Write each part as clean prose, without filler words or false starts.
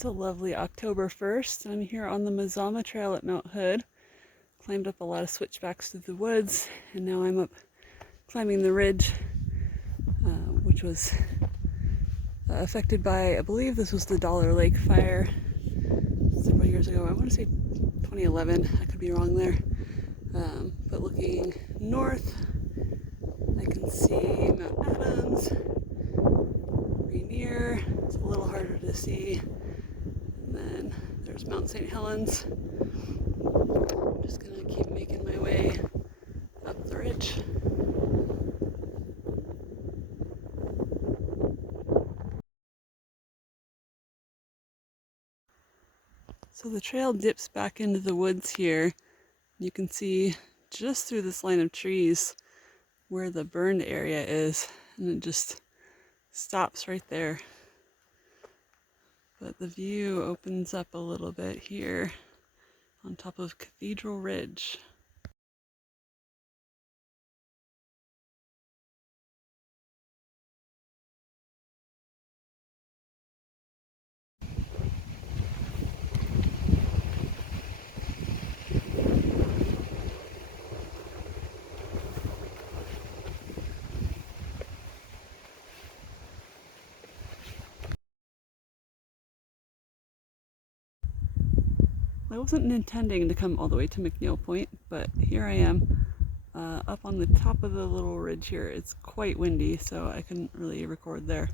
It's a lovely October 1st. I'm here on the Mazama Trail at Mount Hood. Climbed up a lot of switchbacks through the woods, and now I'm up climbing the ridge, which was affected by, I believe this was the Dollar Lake fire several years ago. I want to say 2011, I could be wrong there. But looking north, I can see Mount Adams, Rainier. It's a little harder to see. And then there's Mount St. Helens. I'm just gonna keep making my way up the ridge. So the trail dips back into the woods here. You can see just through this line of trees where the burned area is, and it just stops right there. But the view opens up a little bit here on top of Cathedral Ridge. I wasn't intending to come all the way to McNeil Point, but here I am up on the top of the little ridge here. It's quite windy, so I couldn't really record there.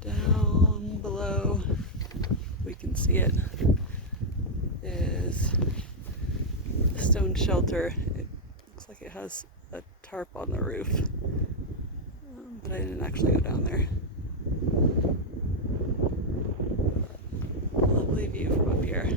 Down below, we can see it, is the stone shelter. It looks like it has a tarp on the roof, but I didn't actually go down there. Lovely view from up here.